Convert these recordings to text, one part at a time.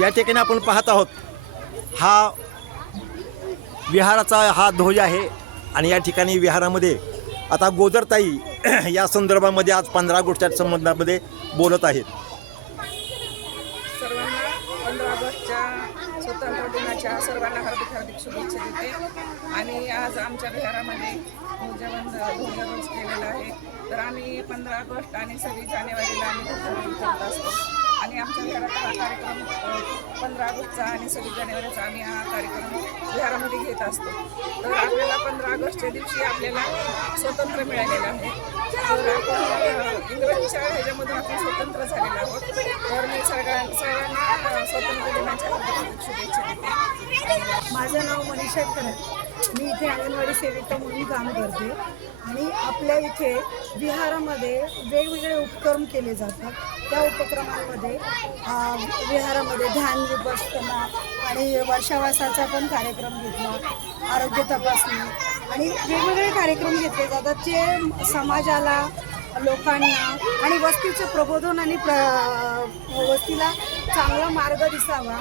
या ठिकाणी आपण पाहत आहोत हा विहाराचा हा ध्वज आहे आणि या ठिकाणी विहारामध्ये आता गोदरताई या संदर्भामध्ये आज पंधरा ऑगस्टच्या संबंधामध्ये बोलत आहेत. सर्वांना पंधरा ऑगस्टच्या स्वतंत्र दिनाच्या सर्वांना हार्दिक हार्दिक शुभेच्छा देते. आणि आज आमच्या विहारामध्ये ध्वजवंद ध्वजवंद केलेला आहे. तर आम्ही पंधरा ऑगस्ट आणि सव्वीस जानेवारीला आम्ही ध्वजवंदन करत असतो. आणि आमच्या घरात हा कार्यक्रम पंधरा ऑगस्टचा आणि सव्वीस जानेवारीचा आम्ही हा कार्यक्रम बिहारामध्ये घेत असतो. तर आपल्याला पंधरा ऑगस्टच्या दिवशी आपल्याला स्वतंत्र मिळालेलं आहे. तर आपण इंग्रजीच्या ह्याच्यामधून आपण स्वतंत्र झालेलो आहोत. तर मी सगळ्या सर्वांना स्वतंत्र स्वातंत्र्य दिनाच्या शुभेच्छा माझं नाव मनीषा खरं. मी इथे अंगणवाडी सेविका म्हणून काम करते. आणि आपल्या इथे विहारामध्ये वेगवेगळे उपक्रम केले जातात. त्या उपक्रमांमध्ये विहारामध्ये ध्यान विपसना आणि वर्षावासाचा पण कार्यक्रम घेतला आरोग्य तपासणी आणि वेगवेगळे कार्यक्रम घेतले जातात जे समाजाला लोकांना आणि वस्तीचं प्रबोधन आणि प्र वस्तीला चांगला मार्ग दिसावा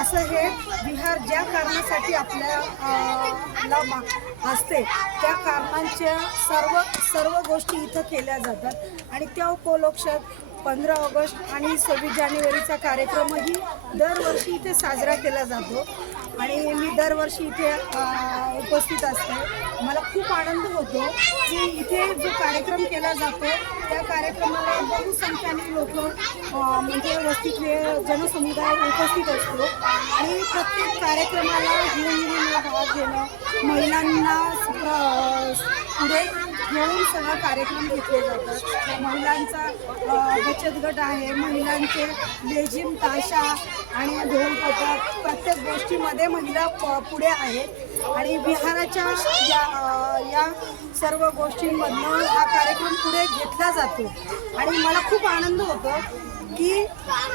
असं हे विहार ज्या कारणासाठी आपल्याला मा- असते त्या कारणांच्या सर्व सर्व गोष्टी इथं केल्या जातात. आणि त्या उपलक्षात पंधरा ऑगस्ट आणि सव्वीस जानेवारीचा कार्यक्रमही दरवर्षी इथे साजरा केला जातो. आणि मी दरवर्षी इथे उपस्थित असते. मला खूप आनंद होतो की इथे जो कार्यक्रम केला जातो त्या कार्यक्रमाला बहुसंख्याने लोक म्हणजे वस्तीतले जनसमुदाय उपस्थित असतो. आणि प्रत्येक कार्यक्रमाला हिरोहिरींना भाग घेणं महिलांना पुढे घेऊन सगळा कार्यक्रम घेतले जातात. महिलांचा बचत गट आहे महिलांचे लेझिम ताशा आणि ढोल पथक प्रत्येक गोष्टीमध्ये महिला प- पुढे आहेत. आणि बिहाराच्या या या सर्व गोष्टींमधनं हा कार्यक्रम पुढे घेतला जातो. आणि मला खूप आनंद होतो की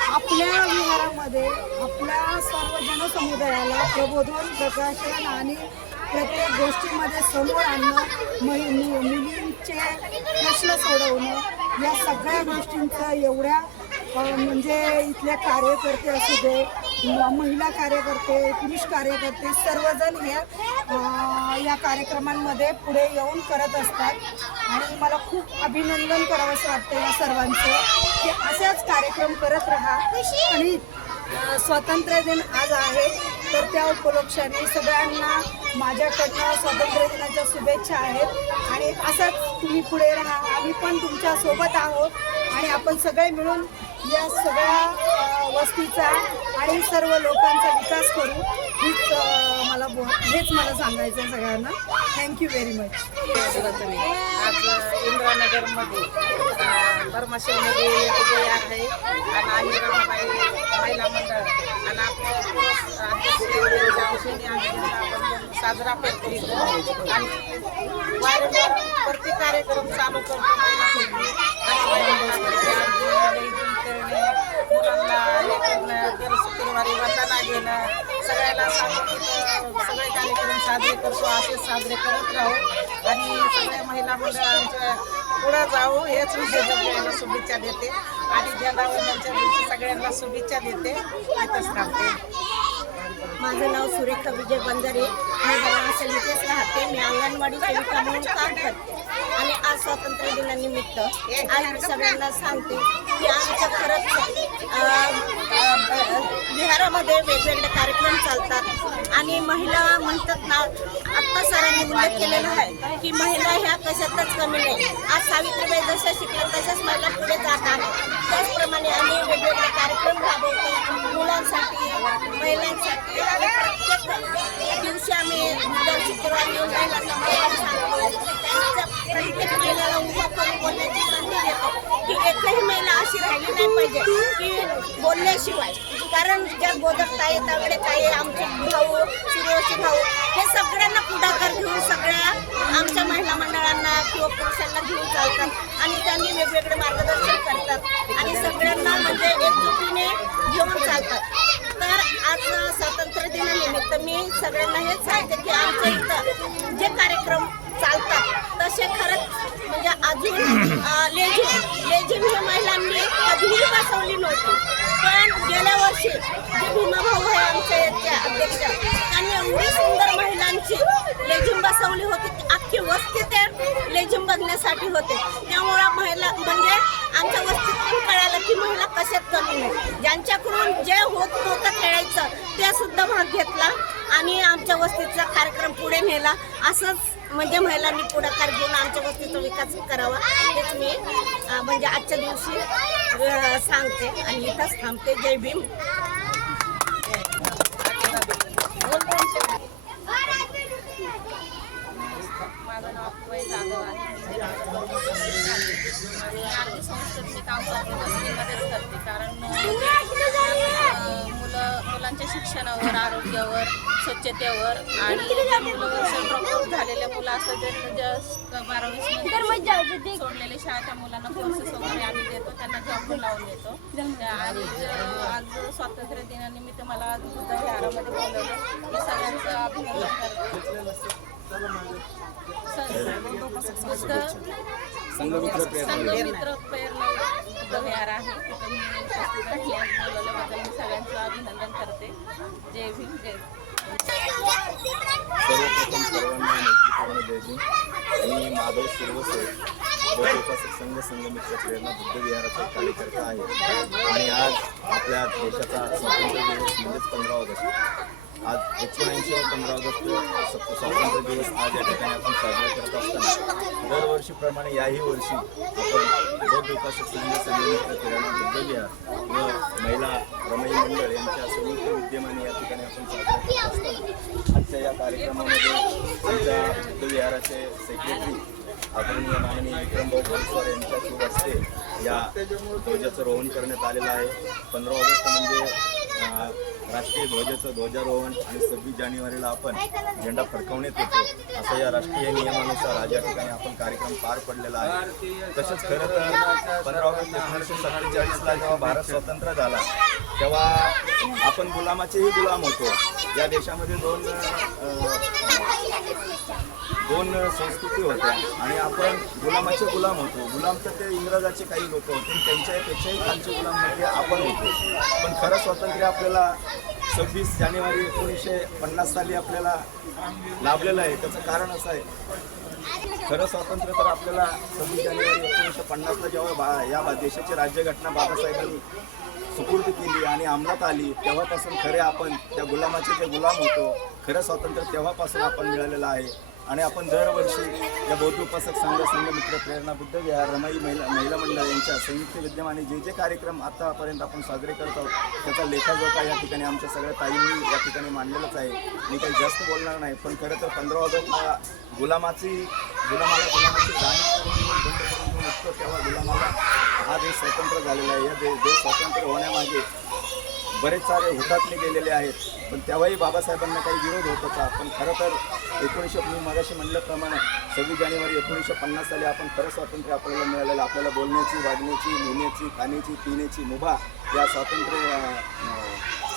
आपल्या विहारामध्ये आपल्या सर्व जनसमुदायाला प्रबोधन प्रकाशन आणि प्रत्येक गोष्टीमध्ये समोर आणणं मुलींचे प्रश्न सोडवणं या सगळ्या गोष्टींचं एवढ्या म्हणजे इथल्या कार्यकर्ते असू दे महिला कार्यकर्ते पुरुष कार्यकर्ते सर्वजण हे या कार्यक्रमांमध्ये पुढे येऊन करत असतात. आणि मला खूप अभिनंदन करावंसं वाटतं या सर्वांचं की असेच कार्यक्रम करत राहा. आणि स्वातंत्र्य दिन आज आहे. तर त्या उपलक्षाने सगळ्यांना माझ्याकडनं स्वातंत्र्य दिनाच्या शुभेच्छा आहेत. आणि असंच तुम्ही पुढे राहा आम्ही पण तुमच्यासोबत आहोत. आणि आपण सगळे मिळून या सगळ्या वस्तीचा आणि सर्व लोकांचा विकास करू. हीच मला बो हेच मला सांगायचं आहे सगळ्यांना. थँक्यू व्हेरी मच आज इंदिरानगरमध्ये बर्माशीमध्ये आहे. आणि आम्ही रमाबाई महिला मंडळ आणि आपल्या पुरुष अध्यक्ष जामशेनी आम्ही रक्षाबंधन साजरा करतो. आणि वारंवार प्रत्येक कार्यक्रम चालू करतो आणि महिलांसाठी आज लेझिम खेळणे मुलांना हे करणं दर शुक्रवारी वंदना घेणं सगळ्याला सांगून इथं सगळे कार्यक्रम साजरे करतो असेच साजरे करत राहू आणि सगळ्या महिला मंडळांच्या पुढं जाऊ हेच विजय सगळ्यांना शुभेच्छा देते. आणि झेंडावंदनच्या दिवशी सगळ्यांना शुभेच्छा देते. इथंच थांबते माझं नाव सुरेखा विजय बंजारे. मी बघा इथेच राहते. मी अंगणवाडी सेविका म्हणून काम करते. आणि आज स्वातंत्र्य दिनानिमित्त आज मी सगळ्यांना सांगते की आमच्या खरंच अं, वेगवेगळे कार्यक्रम चालतात. आणि महिला म्हणतात ना आत्ता सरांनी उल्लेख केलेला आहे की महिला ह्या कशातच कमी नाही. आज सावित्रीबाई जशा शिकल्या तशाच महिला पुढे जात आहेत त्याचप्रमाणे आम्ही वेगवेगळे कार्यक्रम राबवतो. मुलांसाठी महिलांसाठी. आणि प्रत्येक दिवशी आम्ही दर शुक्रवारी येऊन महिलांना सांगतो. प्रत्येक महिलाला उभा करून बोलण्याची संधी देतो. की एकही महिला अशी राहिली नाही पाहिजे की बोलल्याशिवाय. कारण ज्या बोधक ताई तावडे ताई आमचे भाऊ सूर्यवंशी भाऊ हे सगळ्यांना पुढाकार घेऊन सगळ्या आमच्या महिला मंडळांना किंवा पुरुषांना घेऊन चालतात आणि त्यांनी वेगवेगळे मार्गदर्शन करतात. आणि सगळ्यांना म्हणजे एकजुटीने घेऊन चालतात. तर आज स्वातंत्र्य दिनानिमित्त मी सगळ्यांना हेच सांगते की आमच्या इथं जे कार्यक्रम चालतात असे खरंच म्हणजे अजून लेझिम लेझिम ही महिलांनी कधीही बसवली नव्हती. पण गेल्या वर्षी जे भीमाभाऊ आहे आमच्या याचे अध्यक्ष त्यांनी एवढी सुंदर महिलांची लेझिम बसवली होती अख्खी वस्ती ते लेझिम बघण्यासाठी होते. त्यामुळं महिला म्हणजे आमच्या वस्तीत पण कळालं की महिला कशात कमी नाही. ज्यांच्याकडून जे होत होतं खेळायचं ते सुद्धा भाग घेतला आणि आमच्या वस्तीचा कार्यक्रम पुढे नेला. असंच म्हणजे महिलांनी पुढाकार घेऊन आमच्या वस्तीचा विकास करावा हेच मी म्हणजे आजच्या दिवशी सांगते आणि इथंच थांबते. जय भीम. माझं नाव अप्पाई जाधव आहे आणि आरती संस्थेत मी काम करते वस्तीमध्येच करते कारण मुलांच्या शिक्षणावर आरोग्यावर स्वच्छतेवर आणि वर्ष ड्रॉपआउट झालेल्या मुलं असतात. ते जस्ट बारावीस नंतर सोडलेले शाळा त्या मुलांना कोर्सेस वगैरे आम्ही देतो त्यांना जॉब लावून देतो. आणि आज स्वातंत्र्य दिनानिमित्त मला विहारामध्ये बोलवलं मी सगळ्यांचं अभिनंदन करते. संघमित्र प्रेरणा विहार आहे. तिथं मी उपस्थित राहिली आज बोलवल्याबद्दल मी सगळ्यांचं अभिनंदन जय भीम जय सर्वप्रथम सर्वांना मैत्रीपूर्ण जय भीम. मी माधव शिरवसे उपासक संघ संघमित्र प्रेरणा कार्यकर्ता आहे आणि आज आपल्या देशाचा स्वातंत्र्य दिवस म्हणजेच पंधरा ऑगस्ट आज एकोणऐंशी व पंधरा ऑगस्ट स्वातंत्र्य दिवस आज या ठिकाणी आपण साजरा करत असताना दरवर्षीप्रमाणे याही वर्षी आपण बौद्ध उपासक संघ संघमित्र प्रेरणा व महिला रमई मंडळ यांच्या संयुक्त विद्यमाने या ठिकाणी आपण साजरा करत असताना आजच्या या कार्यक्रमामध्ये आमच्या बुद्धविहाराचे सेक्रेटरी आदरणीय माननीय विक्रमभाऊ बनसोर यांच्या शुभ हस्ते या ध्वजाचं रोहन करण्यात आलेलं आहे. पंधरा ऑगस्ट म्हणजे राष्ट्रीय ध्वजाचं ध्वजारोहण आणि सव्वीस जानेवारीला आपण झेंडा फडकवण्यात येतो. असं या राष्ट्रीय नियमानुसार आज या ठिकाणी आपण कार्यक्रम पार पडलेला आहे. तसंच खरं तर पंधरा ऑगस्ट एकोणीसशे सत्तेचाळीसला जेव्हा भारत स्वतंत्र झाला तेव्हा आपण गुलामाचेही गुलाम होतो. या देशामध्ये दोन दोन संस्कृती होत्या. आणि आपण गुलामाचे गुलाम होतो. गुलाम तर ते इंग्रजाचे काही लोक होते. त्यांच्यापेक्षाही खालचे गुलाम म्हणजे आपण होतो. पण खरं स्वातंत्र्य आपल्याला सव्वीस जानेवारी एकोणीसशे पन्नास साली आपल्याला लाभलेलं आहे. त्याचं कारण असं आहे. खरं स्वातंत्र्य तर आपल्याला सव्वीस जानेवारी एकोणीसशे पन्नासला जेव्हा बा या देशाची राज्यघटना बाबासाहेबांनी सुपूर्द केली आणि अंमलात आली तेव्हापासून खरे आपण त्या गुलामाचे जे गुलाम होतो खरं स्वातंत्र्य तेव्हापासून आपण मिळालेलं आहे. आणि आपण दरवर्षी या बौद्ध उपासक संघ संघ मित्र प्रेरणा बुद्ध विहार रमाई महिला महिला मंडळ यांच्या संयुक्त विद्यमाने जे जे कार्यक्रम आतापर्यंत आपण साजरे करत आहोत त्याचा लेखाजोखा या ठिकाणी आमच्या सगळ्या ताईंनी या ठिकाणी मांडलेलंच आहे. मी काही जास्त बोलणार नाही पण खरं तर पंधरा ऑगस्टला गुलामाची गुलामाला गुलामाची जाणीव करून देऊन बंद करून देऊन उठतो तेव्हा गुलामाला हा देश स्वतंत्र झालेला आहे. या दे देश स्वतंत्र होण्यामागे बरेच सारे हुतात्मे गेलेले आहेत. पण तेव्हाही बाबासाहेबांना काही विरोध होत होता. पण खरं तर एकोणीसशे मी मगाशी म्हणल्याप्रमाणे सव्वीस जानेवारी एकोणीसशे पन्नास साली आपण खरं स्वातंत्र्य आपल्याला मिळालेलं आपल्याला बोलण्याची वागण्याची लिहिण्याची खाण्याची पिण्याची मुभा या स्वातंत्र्य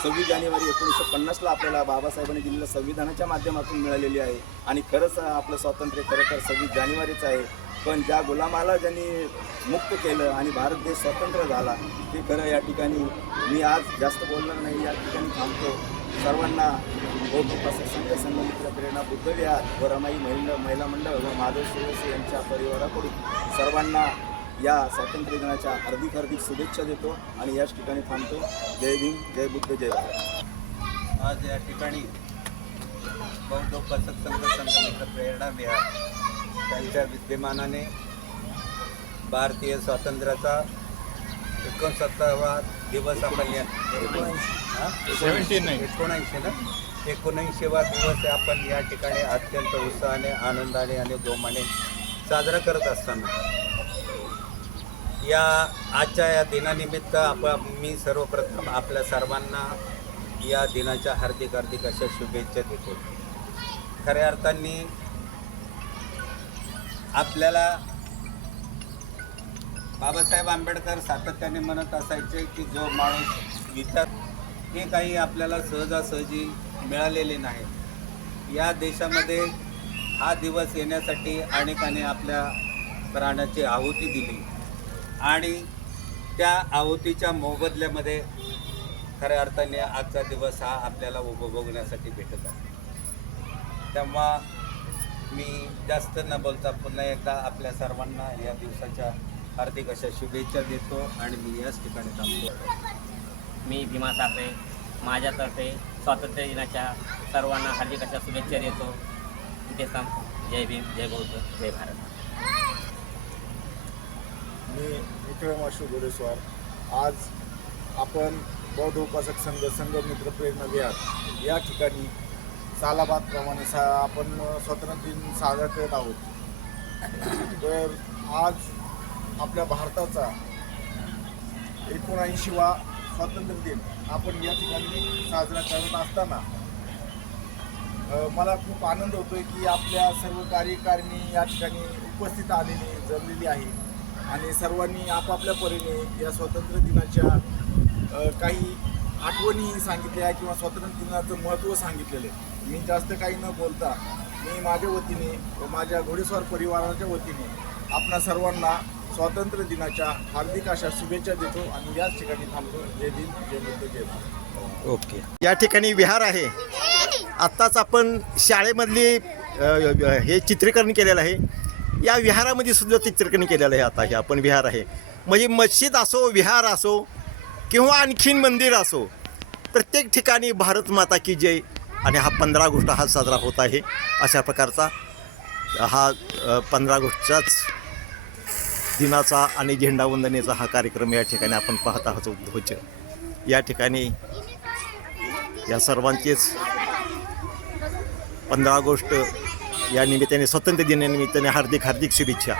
सव्वीस जानेवारी एकोणीसशे पन्नासला आपल्याला बाबासाहेबांनी दिलेल्या संविधानाच्या माध्यमातून मिळालेली आहे. आणि खरंच आपलं स्वातंत्र्य खरं तर सव्वीस जानेवारीच आहे. पण ज्या गुलामाला ज्यांनी मुक्त केलं आणि भारत देश स्वतंत्र झाला ते खरं या ठिकाणी मी आज जास्त बोलणार नाही या ठिकाणी थांबतो. सर्वांना बौद्ध असं संघ संघमित्र प्रेरणा बुद्ध व रमाई महिला महिला मंडळ व माधव सुरेश यांच्या परिवाराकडून सर्वांना या स्वातंत्र्य दिनाच्या हार्दिक हार्दिक शुभेच्छा देतो आणि याच ठिकाणी थांबतो. जय भीम जय बुद्ध जय भारत. आज या ठिकाणी बौद्ध उपासक संघ संघमित्र प्रेरणा विहार त्यांच्या विद्यमानाने भारतीय स्वातंत्र्याचा एकोणसत्तरावा दिवस आपण या एकोणऐंशी. एकोणऐंशी ना? एकोणऐंशीवा दिवस आपण या ठिकाणी अत्यंत उत्साहाने आनंदाने आणि जोमाने साजरा करत असताना. या आजच्या या दिनानिमित्त आपण मी सर्वप्रथम आपल्या सर्वांना या दिनाच्या हार्दिक हार्दिक अशा शुभेच्छा देतो. खऱ्या अर्थाने आपल्याला बाबासाहेब आंबेडकर सातत्याने म्हणत असायचे की जो माणूस विचार हे काही आपल्याला सहजासहजी मिळालेले नाही. या देशामध्ये हा दिवस येण्यासाठी अनेकाने आपल्या प्राणाची आहुती दिली. आणि त्या आहुतीच्या मोबदल्यामध्ये खऱ्या अर्थाने आजचा दिवस हा आपल्याला उपभोगण्यासाठी भेटत आहे. तेव्हा मी जास्त न बोलता पुन्हा एकदा आपल्या सर्वांना या दिवसाच्या हार्दिक अशा शुभेच्छा देतो आणि मी याच ठिकाणी थांबतो. मी भीमा साखरे माझ्यातर्फे स्वातंत्र्य दिनाच्या सर्वांना हार्दिक अशा शुभेच्छा देतो. इथे थांबतो जय भीम जय बौद्ध जय भारत. मी विक्रम अशोक गोडेस्वार आज आपण बौद्ध उपासक संघ संघ मित्र प्रेरणा विहार या ठिकाणी सालाबादप्रमाणे सा आपण स्वातंत्र्य दिन साजरा करत आहोत. तर आज आपल्या भारताचा एकोणऐंशीवा स्वातंत्र्य दिन आपण या ठिकाणी साजरा करत असताना मला खूप आनंद होतोय की आपल्या सर्व कार्यकारिणी या ठिकाणी उपस्थित आलेली जमलेली आहे आणि सर्वांनी आपापल्या परीने या स्वातंत्र्य दिनाच्या काही आठवणी सांगितल्या किंवा स्वातंत्र्य दिनाचं महत्त्व सांगितलेलं आहे. मी जास्त काही न बोलता मी माझ्या वतीने व माझ्या घोडेस्वार परिवाराच्या वतीने आपणा सर्वांना स्वातंत्र्य दिनाच्या हार्दिक अशा शुभेच्छा देतो आणि याच ठिकाणी थांबतो. जय दिन जय बुद्ध जय ओके. या ठिकाणी विहार आहे. आत्ताच आपण शाळेमधली हे चित्रीकरण केलेलं आहे. या विहारामध्ये सुद्धा चित्रीकरण केलेलं आहे आता हे आपण विहार आहे. म्हणजे मस्जिद असो विहार असो किंवा आणखीन मंदिर असो प्रत्येक ठिकाणी भारत माता की जय. आणि हा पंधरा ऑगस्ट हा साजरा होत आहे. अशा प्रकारचा हा पंधरा गोष्टचाच दिनाचा आणि झेंडावंदनेचा हा कार्यक्रम या ठिकाणी आपण पाहत आहोत. ध्वज या ठिकाणी या सर्वांचेच पंधरा ऑगस्ट या निमित्ताने स्वतंत्र दिनानिमित्ताने हार्दिक हार्दिक शुभेच्छा.